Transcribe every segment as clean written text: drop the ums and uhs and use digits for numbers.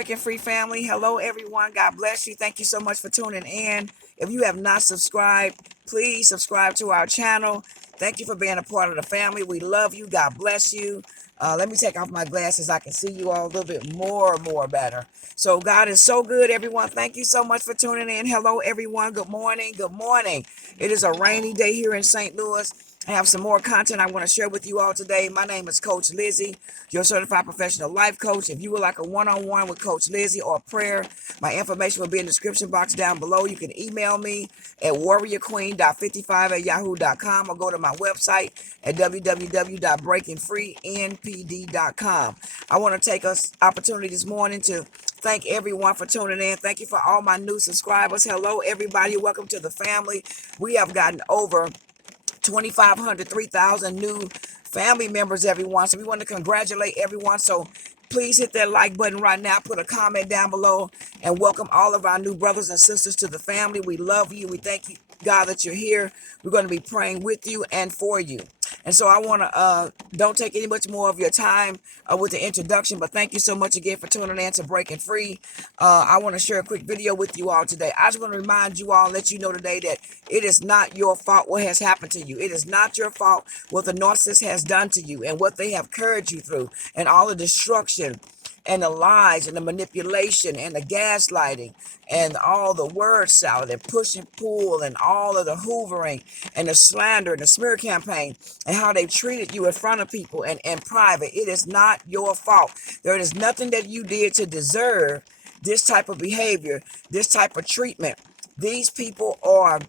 Breaking Free family. Hello, everyone. God bless you. Thank you so much for tuning in. If you have not subscribed, please subscribe to our channel. Thank you for being a part of the family. We love you. God bless you. Let me take off my glasses. I can see you all a little bit more better. So God is so good, everyone. Thank you so much for tuning in. Hello, everyone. Good morning. Good morning. It is a rainy day here in St. Louis. I have some more content I want to share with you all today. My name is Coach Lizzie, your certified professional life coach. If you would like a one-on-one with Coach Lizzie or prayer, my information will be in the description box down below. You can email me at warriorqueen.55@yahoo.com or go to my website at www.breakingfreenpd.com. I want to take this opportunity this morning to thank everyone for tuning in. Thank you for all my new subscribers. Hello, everybody. Welcome to the family. We have gotten over 2,500, 3,000 new family members, everyone. So we want to congratulate everyone. So please hit that like button right now. Put a comment down below and welcome all of our new brothers and sisters to the family. We love you. We thank you, God, that you're here. We're going to be praying with you and for you. And so I want to don't take any much more of your time with the introduction, but thank you so much again for tuning in to Breaking Free. I want to share a quick video with you all today. I just want to remind you all, let you know today that it is not your fault what has happened to you. It is not your fault what the narcissist has done to you and what they have carried you through and all the destruction and the lies and the manipulation and the gaslighting and all the word salad and push and pull and all of the hoovering and the slander and the smear campaign and how they've treated you in front of people and in private. It is not your fault. There is nothing that you did to deserve this type of behavior, this type of treatment. These people are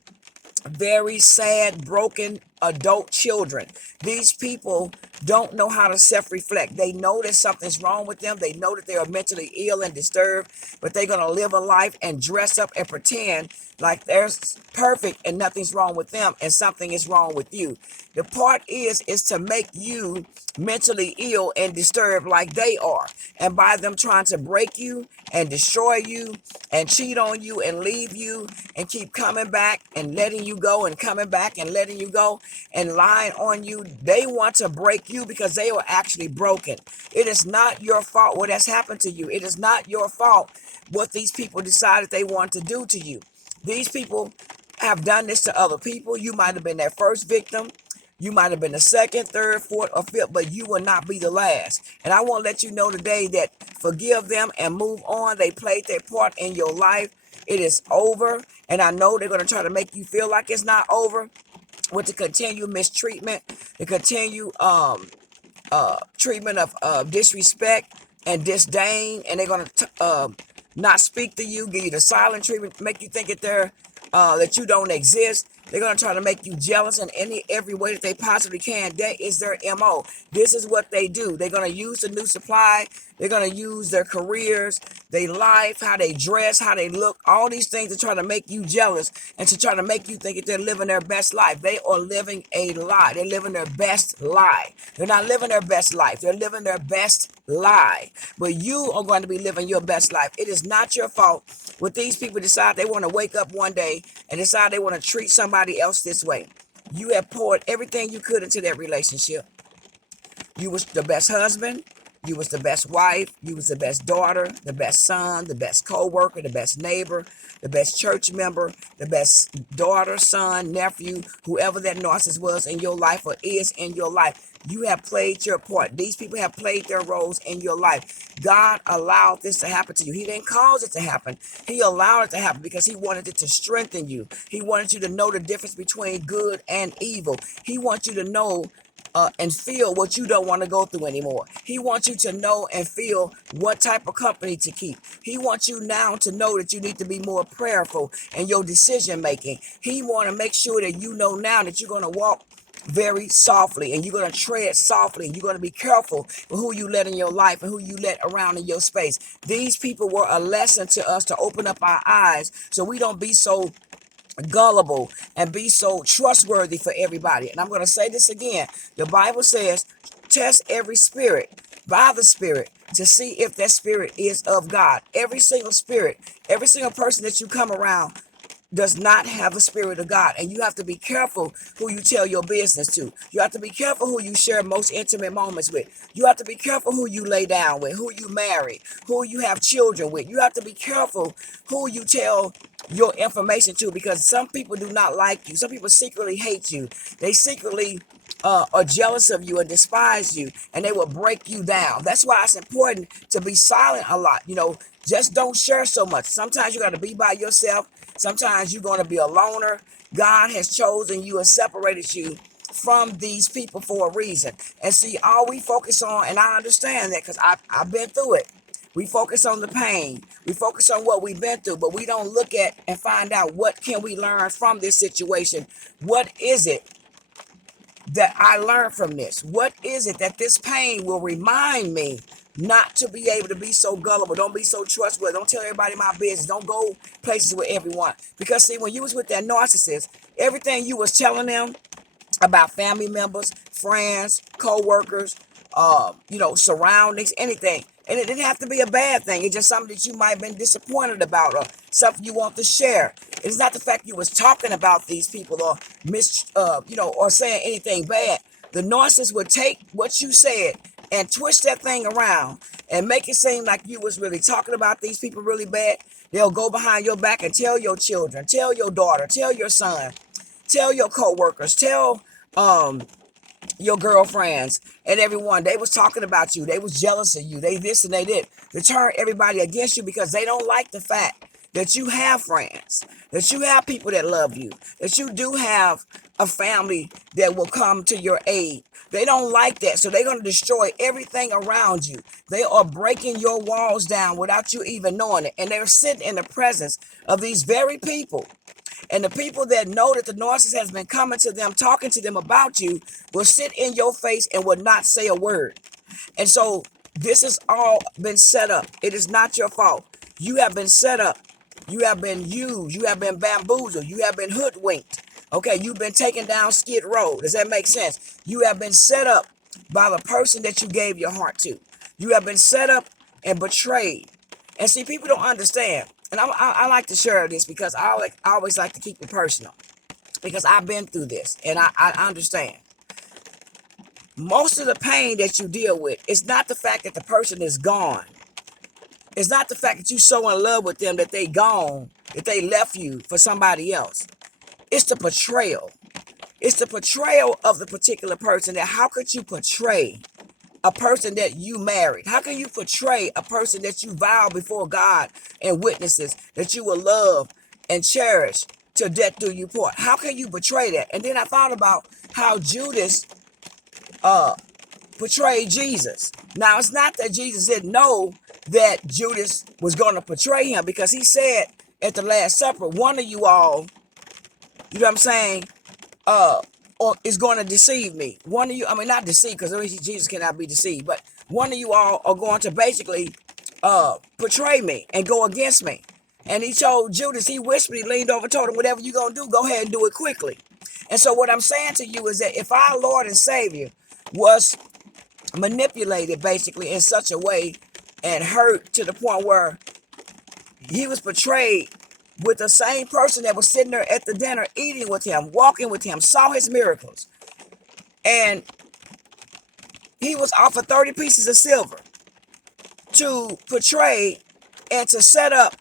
very sad, broken adult children. These people don't know how to self-reflect. They know that something's wrong with them. They know that they are mentally ill and disturbed, but they're going to live a life and dress up and pretend like they're perfect and nothing's wrong with them and something is wrong with you. The part is to make you mentally ill and disturbed like they are. And by them trying to break you and destroy you and cheat on you and leave you and keep coming back and letting you go and coming back and letting you go and lying on you, they want to break you because they are actually broken. It is not your fault what has happened to you. It is not your fault what these people decided they want to do to you. These people have done this to other people. You might have been their first victim. You might have been the second, third, fourth, or fifth, but you will not be the last. And I want to let you know today that forgive them and move on. They played their part in your life. It is over. And I know they're going to try to make you feel like it's not over with the continued mistreatment, the continued treatment of disrespect and disdain. And they're going to not speak to you, give you the silent treatment, make you think that that you don't exist. They're going to try to make you jealous in every way that they possibly can. That is their MO. This is what they do. They're going to use the new supply. They're going to use their careers, their life, how they dress, how they look, all these things to try to make you jealous and to try to make you think that they're living their best life. They are living a lie. They're living their best lie. They're not living their best life. They're living their best lie. But you are going to be living your best life. It is not your fault when these people decide they want to wake up one day and decide they want to treat somebody else this way. You have poured everything you could into that relationship. You was the best husband. You was the best wife. You was the best daughter, the best son, the best co-worker, the best neighbor, the best church member, the best daughter, son, nephew, whoever that narcissist was in your life or is in your life. You have played your part. These people have played their roles in your life. God allowed this to happen to you. He didn't cause it to happen. He allowed it to happen because he wanted it to strengthen you. He wanted you to know the difference between good and evil. He wants you to know and feel what you don't want to go through anymore. He wants you to know and feel what type of company to keep. He wants you now to know that you need to be more prayerful in your decision making. He want to make sure that you know now that you're going to walk very softly and you're going to tread softly and you're going to be careful with who you let in your life and who you let around in your space. These people were a lesson to us to open up our eyes so we don't be so gullible and be so trustworthy for everybody. And I'm going to say this again. The Bible says, test every spirit by the Spirit to see if that spirit is of God. Every single spirit, every single person that you come around, does not have a spirit of God. And you have to be careful who you tell your business to. You have to be careful who you share most intimate moments with. You have to be careful who you lay down with, who you marry, who you have children with. You have to be careful who you tell your information to, because some people do not like you. Some people secretly hate you. They secretly are jealous of you and despise you, and they will break you down. That's why it's important to be silent a lot. Just don't share so much. Sometimes you got to be by yourself. Sometimes you're going to be a loner. God has chosen you and separated you from these people for a reason. And see, all we focus on, and I understand that because I've been through it. We focus on the pain. We focus on what we've been through, but we don't look at and find out what can we learn from this situation. What is it that I learned from this? What is it that this pain will remind me not to be able to be so gullible? Don't be so trustworthy. Don't tell everybody my business. Don't go places with everyone. Because see, when you was with that narcissist, everything you was telling them about family members, friends, co-workers, surroundings, anything. And it didn't have to be a bad thing. It's just something that you might have been disappointed about, or something you want to share. It's not the fact you was talking about these people or or saying anything bad. The narcissist would take what you said and twist that thing around and make it seem like you was really talking about these people really bad. They'll go behind your back and tell your children, tell your daughter, tell your son, tell your co-workers, tell your girlfriends and everyone. They was talking about you. They was jealous of you. They this and they did. To turn everybody against you because they don't like the fact that you have friends, that you have people that love you, that you do have a family that will come to your aid. They don't like that. So they're going to destroy everything around you. They are breaking your walls down without you even knowing it. And they're sitting in the presence of these very people. And the people that know that the narcissist has been coming to them, talking to them about you, will sit in your face and will not say a word. And so this has all been set up. It is not your fault. You have been set up. You have been used. You have been bamboozled. You have been hoodwinked. Okay, you've been taken down Skid Row. Does that make sense? You have been set up by the person that you gave your heart to. You have been set up and betrayed. And see, people don't understand. And I like to share this because I always like to keep it personal, because I've been through this and I understand. Most of the pain that you deal with is not the fact that the person is gone. It's not the fact that you're so in love with them that they gone, that they left you for somebody else. It's the betrayal. It's the betrayal of the particular person. That how could you betray a person that you married? How can you betray a person that you vowed before God and witnesses that you will love and cherish till death do you part? How can you betray that? And then I thought about how Judas betrayed Jesus. Now, it's not that Jesus didn't know that Judas was going to betray him, because he said at the Last Supper, one of you all, you know what I'm saying, or is going to deceive me. One of you, I mean, not deceive, because Jesus cannot be deceived, but one of you all are going to basically betray me and go against me. And he told Judas, he whispered, he leaned over, told him, whatever you're going to do, go ahead and do it quickly. And so what I'm saying to you is that if our Lord and Savior was manipulated basically in such a way and hurt to the point where he was betrayed with the same person that was sitting there at the dinner, eating with him, walking with him, saw his miracles, and he was offered 30 pieces of silver to portray and to set up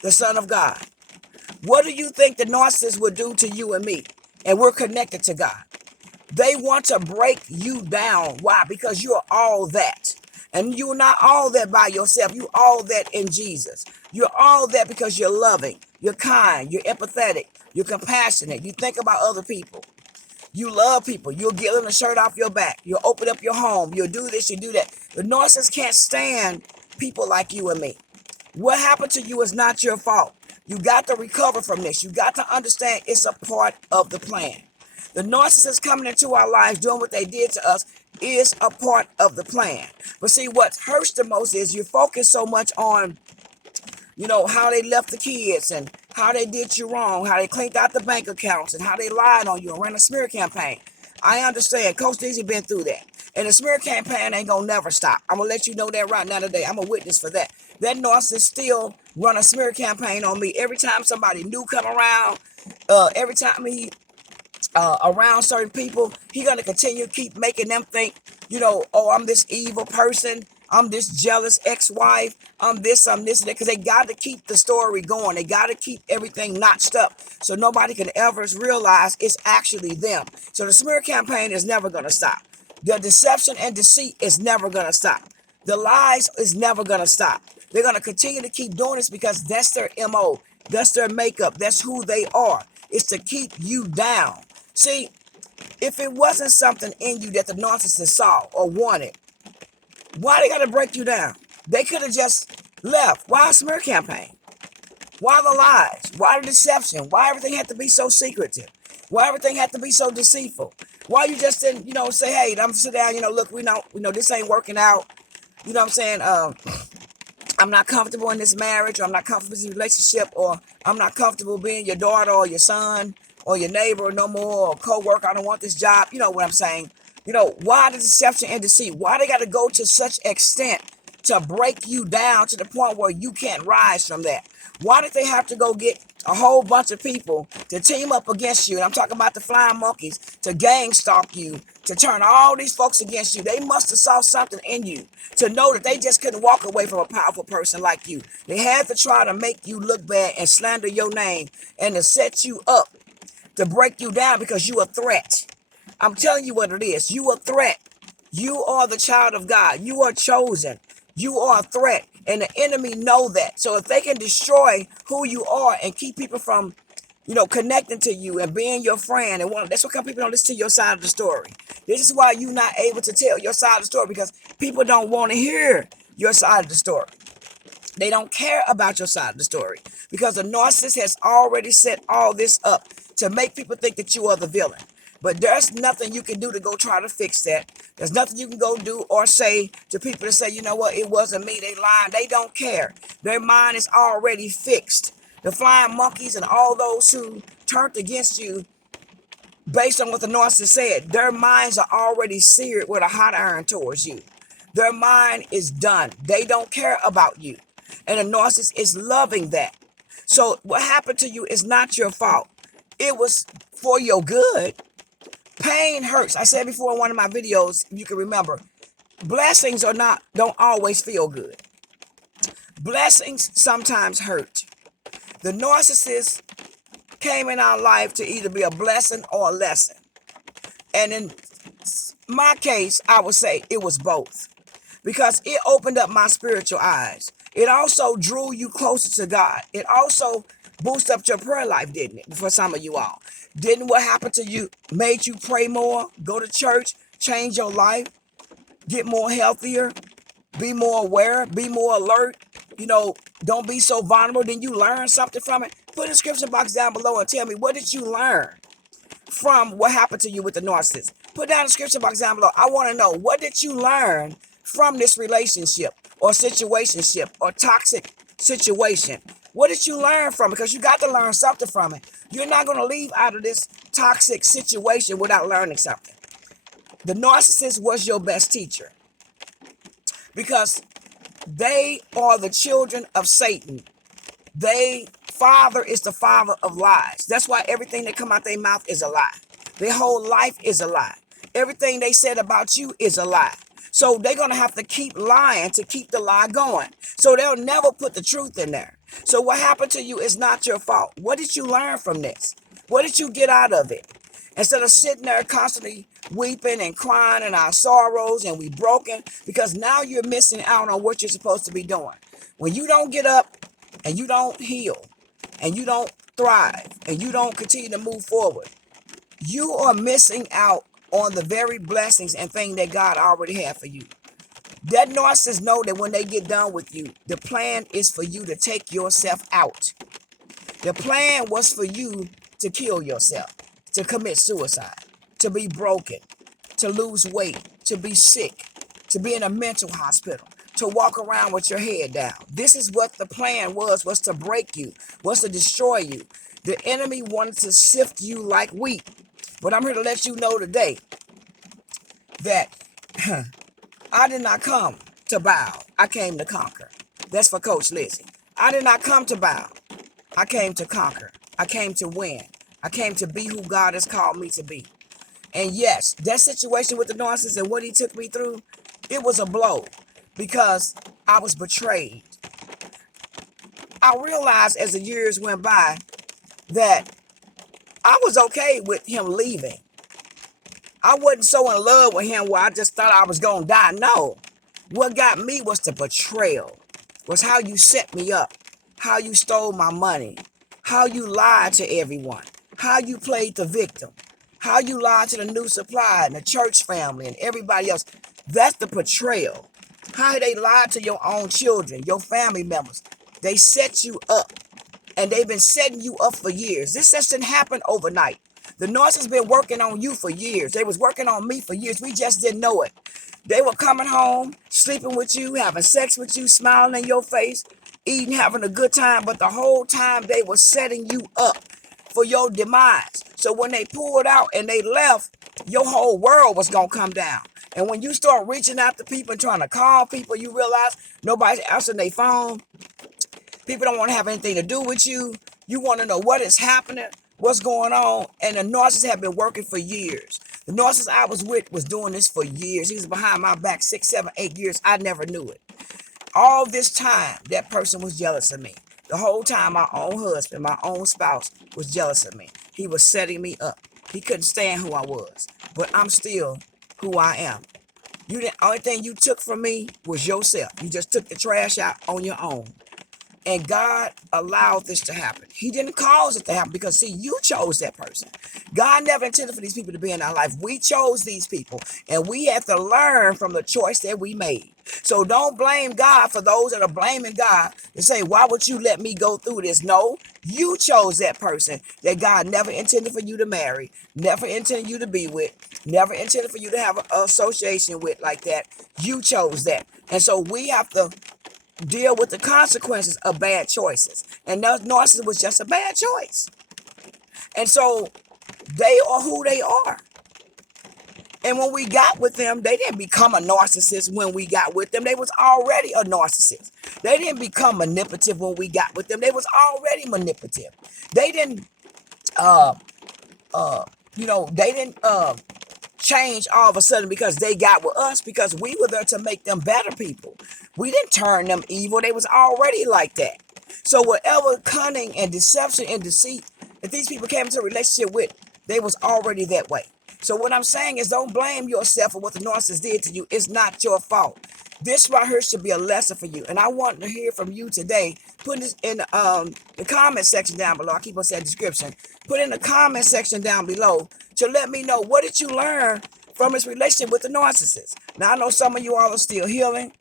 the Son of God. What do you think the narcissist would do to you and me? And we're connected to God. They want to break you down. Why? Because you are all that. And you're not all that by yourself. You're all that in Jesus. You're all that because you're loving, you're kind, you're empathetic, you're compassionate, you think about other people. You love people. You'll give them a shirt off your back. You'll open up your home. You'll do this, you do that. The narcissist can't stand people like you and me. What happened to you is not your fault. You got to recover from this. You got to understand it's a part of the plan. The narcissist coming into our lives, doing what they did to us, is a part of the plan. But see, what hurts the most is you focus so much on, how they left the kids and how they did you wrong, how they cleaned out the bank accounts and how they lied on you and ran a smear campaign. I understand. Coach Dizzy been through that. And the smear campaign ain't going to never stop. I'm going to let you know that right now today. I'm a witness for that. That narcissist still run a smear campaign on me every time somebody new come around. Every time he around certain people, he gonna continue to keep making them think, oh, I'm this evil person, I'm this jealous ex-wife, I'm this, and that, because they got to keep the story going. They got to keep everything notched up so nobody can ever realize it's actually them. So the smear campaign is never gonna stop. The deception and deceit is never gonna stop. The lies is never gonna stop. They're gonna continue to keep doing this because that's their MO, that's their makeup, that's who they are. It's to keep you down. See, if it wasn't something in you that the narcissist saw or wanted, why they gotta break you down? They could have just left. Why a smear campaign? Why the lies? Why the deception? Why everything had to be so secretive? Why everything had to be so deceitful? Why you just didn't, say, hey, I'm sit down, look, we know this ain't working out. You know what I'm saying? I'm not comfortable in this marriage, or I'm not comfortable in this relationship, or I'm not comfortable being your daughter or your son or your neighbor no more, or co-worker. I don't want this job. You know what I'm saying? Why the deception and deceit? Why they got to go to such extent to break you down to the point where you can't rise from that? Why did they have to go get a whole bunch of people to team up against you? And I'm talking about the flying monkeys, to gang stalk you, to turn all these folks against you. They must have saw something in you to know that they just couldn't walk away from a powerful person like you. They had to try to make you look bad and slander your name and to set you up to break you down because you a threat. I'm telling you what it is. You a threat. You are the child of God. You are chosen. You are a threat. And the enemy know that. So if they can destroy who you are and keep people from, connecting to you and being your friend, and that's what people don't listen to your side of the story. This is why you're not able to tell your side of the story, because people don't want to hear your side of the story. They don't care about your side of the story because the narcissist has already set all this up to make people think that you are the villain. But there's nothing you can do to go try to fix that. There's nothing you can go do or say to people to say, you know what, it wasn't me, they lying. They don't care. Their mind is already fixed. The flying monkeys and all those who turned against you based on what the narcissist said, their minds are already seared with a hot iron towards you. Their mind is done. They don't care about you. And the narcissist is loving that. So what happened to you is not your fault. It was for your good. Pain hurts. I said before in one of my videos, you can remember, blessings don't always feel good. Blessings sometimes hurt. The narcissist came in our life to either be a blessing or a lesson. And in my case, I would say it was both, because it opened up my spiritual eyes. It also drew you closer to God. It also boosted up your prayer life, didn't it? For some of you all. Didn't what happened to you made you pray more, go to church, change your life, get more healthier, be more aware, be more alert, don't be so vulnerable. Then you learn something from it. Put in the description box down below and tell me, what did you learn from what happened to you with the narcissist? Put down the description box down below. I want to know, what did you learn from this relationship or situationship or toxic situation? What did you learn from it? Because you got to learn something from it. You're not going to leave out of this toxic situation without learning something. The narcissist was your best teacher, because they are the children of Satan. Father is the father of lies. That's why everything that come out their mouth is a lie. Their whole life is a lie. Everything they said about you is a lie. So they're going to have to keep lying to keep the lie going. So they'll never put the truth in there. So what happened to you is not your fault. What did you learn from this? What did you get out of it? Instead of sitting there constantly weeping and crying in our sorrows and we broken, because now you're missing out on what you're supposed to be doing. When you don't get up and you don't heal and you don't thrive and you don't continue to move forward, you are missing out on the very blessings and things that God already had for you. That narcissist know that when they get done with you, the plan is for you to take yourself out. The plan was for you to kill yourself, to commit suicide, to be broken, to lose weight, to be sick, to be in a mental hospital, to walk around with your head down. This is what the plan was to break you, was to destroy you. The enemy wanted to sift you like wheat. But I'm here to let you know today that I did not come to bow. I came to conquer. That's for Coach Lizzie. I did not come to bow. I came to conquer. I came to win. I came to be who God has called me to be. And yes, that situation with the narcissist and what he took me through, it was a blow because I was betrayed. I realized as the years went by that I was okay with him leaving. I wasn't so in love with him where I just thought I was going to die. No. What got me was the betrayal, was how you set me up, how you stole my money, how you lied to everyone, how you played the victim, how you lied to the new supply and the church family and everybody else. That's the betrayal. How they lied to your own children, your family members. They set you up, and they've been setting you up for years. This just didn't happen overnight. The narcissist been working on you for years. They was working on me for years. We just didn't know it. They were coming home, sleeping with you, having sex with you, smiling in your face, eating, having a good time. But the whole time they were setting you up for your demise. So when they pulled out and they left, your whole world was going to come down. And when you start reaching out to people and trying to call people, you realize nobody's answering their phone. People don't want to have anything to do with you. You want to know what is happening, what's going on. And the narcissist have been working for years. The narcissist I was with was doing this for years. He was behind my back 6, 7, 8 years. I never knew it. All this time, that person was jealous of me. The whole time, my own husband, my own spouse was jealous of me. He was setting me up. He couldn't stand who I was. But I'm still who I am. The only thing you took from me was yourself. You just took the trash out on your own. And God allowed this to happen. He didn't cause it to happen because, see, you chose that person. God never intended for these people to be in our life. We chose these people, and we have to learn from the choice that we made. So don't blame God for those that are blaming God and say, why would you let me go through this? No, you chose that person that God never intended for you to marry, never intended you to be with, never intended for you to have an association with like that. You chose that. And so we have to deal with the consequences of bad choices. And narcissism was just a bad choice. And so they are who they are. And when we got with them, they didn't become a narcissist when we got with them. They was already a narcissist. They didn't become manipulative when we got with them. They was already manipulative. They didn't, they didn't change all of a sudden because they got with us, because we were there to make them better people. We didn't turn them evil. They was already like that. So whatever cunning and deception and deceit that these people came into a relationship with, they was already that way. So what I'm saying is, don't blame yourself for what the narcissist did to you. It's not your fault. This right here should be a lesson for you. And I want to hear from you today. Put this in the comment section down below. I keep on saying description. Put in the comment section down below to let me know, what did you learn from his relationship with the narcissist? Now, I know some of you all are still healing,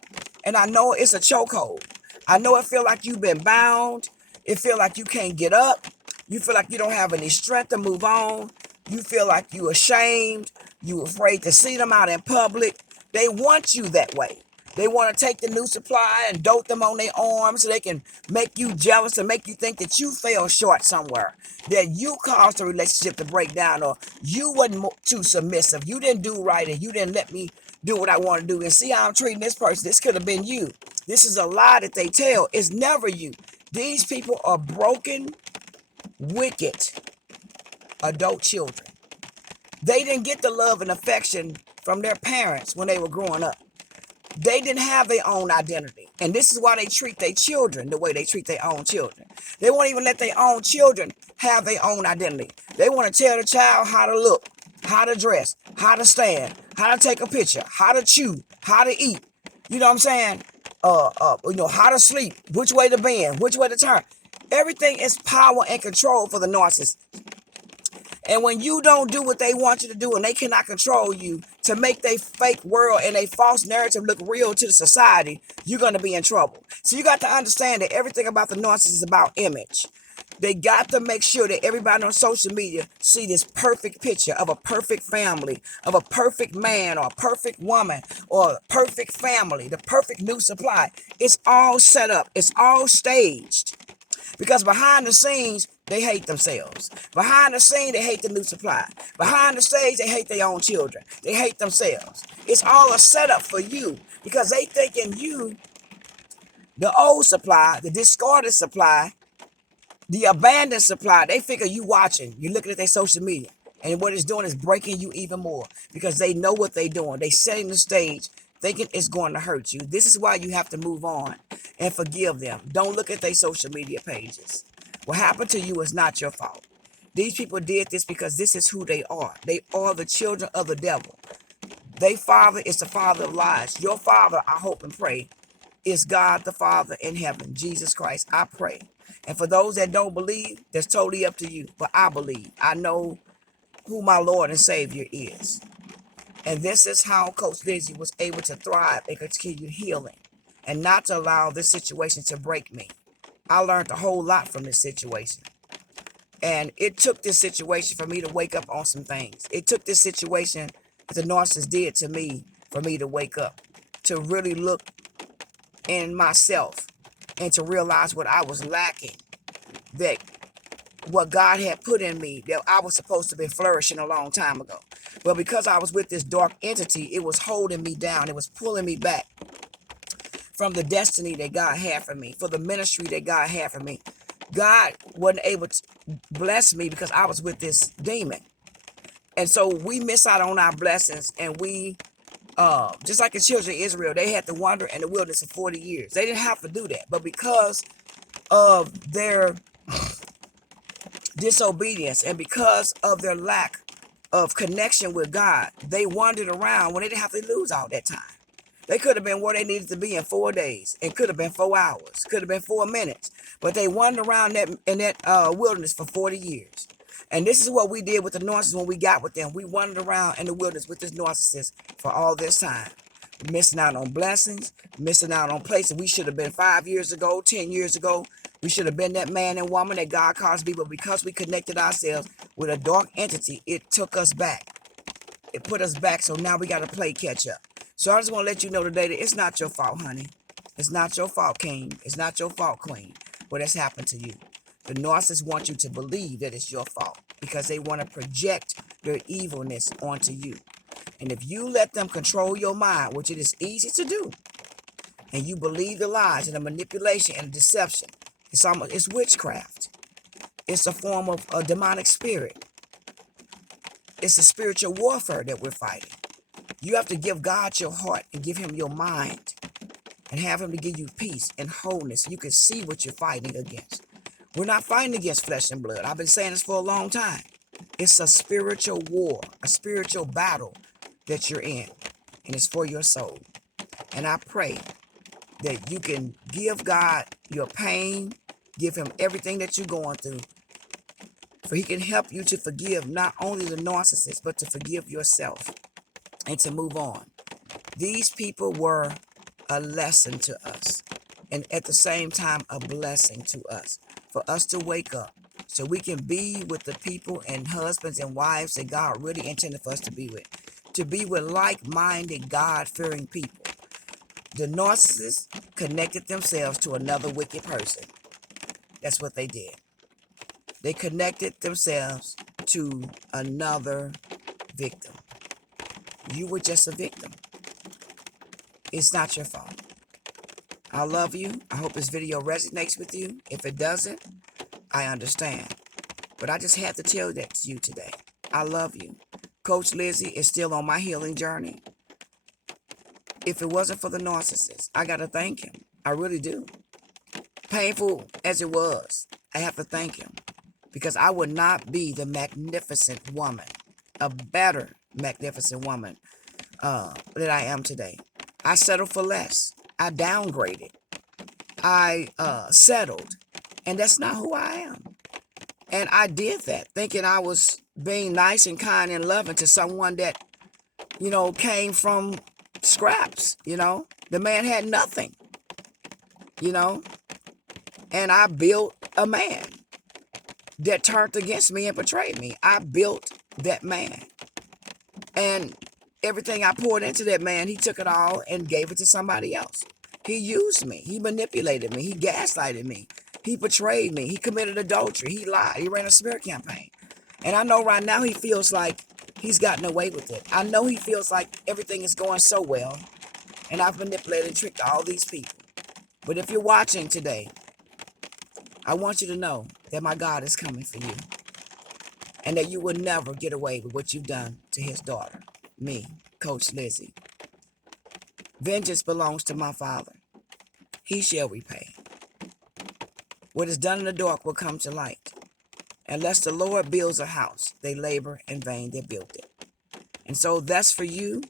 and I know it's a chokehold. I know it feel like you've been bound. It feel like you can't get up. You feel like you don't have any strength to move on. You feel like you're ashamed. You're afraid to see them out in public. They want you that way. They want to take the new supply and dote them on their arms so they can make you jealous and make you think that you fell short somewhere, that you caused the relationship to break down, or you wasn't too submissive. You didn't do right, and you didn't let me do what I want to do. And see how I'm treating this person. This could have been you. This is a lie that they tell. It's never you. These people are broken, wicked adult children. They didn't get the love and affection from their parents when they were growing up. They didn't have their own identity. And this is why they treat their children the way they treat their own children. They won't even let their own children have their own identity. They want to tell the child how to look, how to dress, how to stand, how to take a picture, how to chew, how to eat. You know what I'm saying? How to sleep, which way to bend, which way to turn. Everything is power and control for the narcissist. And when you don't do what they want you to do, and they cannot control you to make their fake world and a false narrative look real to the society, you're going to be in trouble. So you got to understand that everything about the narcissist is about image. They got to make sure that everybody on social media see this perfect picture of a perfect family, of a perfect man or a perfect woman or a perfect family, the perfect new supply. It's all set up. It's all staged. Because behind the scenes, they hate themselves. Behind the scene, they hate the new supply. Behind the stage, they hate their own children. They hate themselves. It's all a setup for you, because they thinking you the old supply, the discarded supply, the abandoned supply. They figure you watching, you looking at their social media. And what it's doing is breaking you even more because they know what they're doing. They setting the stage thinking it's going to hurt you. This is why you have to move on and forgive them. Don't look at their social media pages. What happened to you is not your fault. These people did this because this is who they are. They are the children of the devil. Their father is the father of lies. Your father, I hope and pray, is God the Father in heaven, Jesus Christ. I pray. And for those that don't believe, that's totally up to you. But I believe. I know who my Lord and Savior is. And this is how Coach Lizzie was able to thrive and continue healing and not to allow this situation to break me. I learned a whole lot from this situation. And it took this situation for me to wake up on some things. It took this situation that the narcissist did to me for me to wake up, to really look in myself and to realize what I was lacking, that what God had put in me, that I was supposed to be flourishing a long time ago. But because I was with this dark entity, it was holding me down. It was pulling me back from the destiny that God had for me, for the ministry that God had for me. God wasn't able to bless me because I was with this demon. And so we miss out on our blessings, and we, just like the children of Israel, they had to wander in the wilderness for 40 years. They didn't have to do that. But because of their disobedience and because of their lack of connection with God, they wandered around when they didn't have to lose all that time. They could have been where they needed to be in 4 days. It could have been 4 hours. Could have been 4 minutes. But they wandered around in that wilderness for 40 years. And this is what we did with the narcissists when we got with them. We wandered around in the wilderness with this narcissist for all this time. Missing out on blessings, missing out on places we should have been 5 years ago, 10 years ago. We should have been that man and woman that God calls to be. But because we connected ourselves with a dark entity, it took us back. It put us back. So now we got to play catch up. So I just want to let you know today that it's not your fault, honey. It's not your fault, king. It's not your fault, queen. What has happened to you. The narcissists want you to believe that it's your fault because they want to project their evilness onto you. And if you let them control your mind, which it is easy to do, and you believe the lies and the manipulation and the deception, it's witchcraft. It's a form of a demonic spirit. It's a spiritual warfare that we're fighting. You have to give God your heart and give him your mind and have him to give you peace and wholeness. You can see what you're fighting against. We're not fighting against flesh and blood. I've been saying this for a long time. It's a spiritual war, a spiritual battle that you're in, and it's for your soul. And I pray that you can give God your pain, give him everything that you're going through, for he can help you to forgive not only the narcissist, but to forgive yourself and to move on. These people were a lesson to us, and at the same time, a blessing to us, for us to wake up so we can be with the people and husbands and wives that God really intended for us to be with like-minded, God-fearing people. The narcissists connected themselves to another wicked person. That's what they did. They connected themselves to another victim. You were just a victim. It's not your fault. I love you. I hope this video resonates with you. If it doesn't, I understand. But I just had to tell that to you today. I love you. Coach Lizzie is still on my healing journey. If it wasn't for the narcissist, I got to thank him. I really do. Painful as it was, I have to thank him. Because I would not be the magnificent woman, a better magnificent woman that I am today. I settled for less. I downgraded. I settled. And that's not who I am. And I did that thinking I was being nice and kind and loving to someone that, came from scraps, The man had nothing, And I built a man that turned against me and betrayed me. I built that man. And everything I poured into that man, he took it all and gave it to somebody else. He used me. He manipulated me. He gaslighted me. He betrayed me. He committed adultery. He lied. He ran a smear campaign. And I know right now he feels like he's gotten away with it. I know he feels like everything is going so well. And I've manipulated and tricked all these people. But if you're watching today, I want you to know that my God is coming for you and that you will never get away with what you've done to his daughter, me, Coach Lizzie. Vengeance belongs to my Father. He shall repay. What is done in the dark will come to light. Unless the Lord builds a house, they labor in vain that built it. And so that's for you.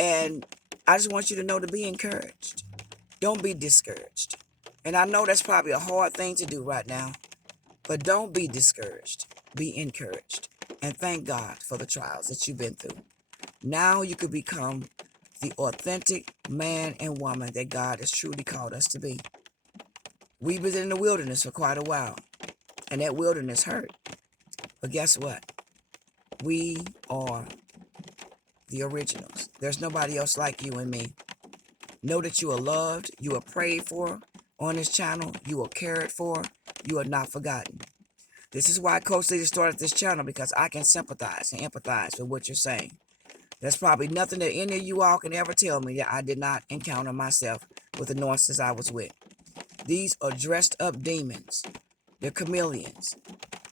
And I just want you to know to be encouraged. Don't be discouraged. And I know that's probably a hard thing to do right now, but don't be discouraged. Be encouraged. And thank God for the trials that you've been through. Now you could become the authentic man and woman that God has truly called us to be. We've been in the wilderness for quite a while, and that wilderness hurt. But guess what? We are the originals. There's nobody else like you and me. Know that you are loved, you are prayed for on this channel, you are cared for, you are not forgotten. This is why Coach Lizzie started this channel, because I can sympathize and empathize with what you're saying. There's probably nothing that any of you all can ever tell me that I did not encounter myself with the narcissists I was with. These are dressed up demons. They're chameleons.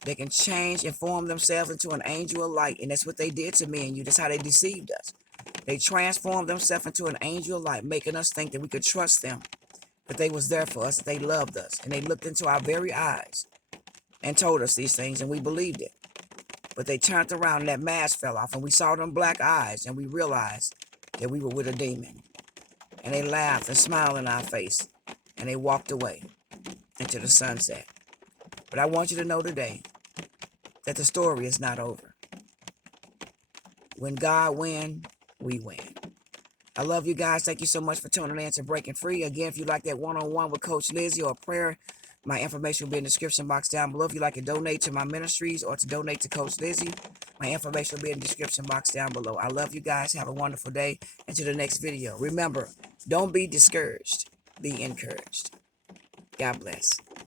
They can change and form themselves into an angel of light. And that's what they did to me and you. That's how they deceived us. They transformed themselves into an angel of light, making us think that we could trust them, that they was there for us, that they loved us. And they looked into our very eyes and told us these things, and we believed it. But they turned around and that mask fell off, and we saw them black eyes, and we realized that we were with a demon. And they laughed and smiled in our face, and they walked away into the sunset. But I want you to know today that the story is not over. When God wins, we win. I love you guys. Thank you so much for tuning in to Breaking Free. Again, if you like that one-on-one with Coach Lizzie or prayer, my information will be in the description box down below. If you'd like to donate to my ministries or to donate to Coach Lizzie, my information will be in the description box down below. I love you guys. Have a wonderful day. Until the next video. Remember, don't be discouraged. Be encouraged. God bless.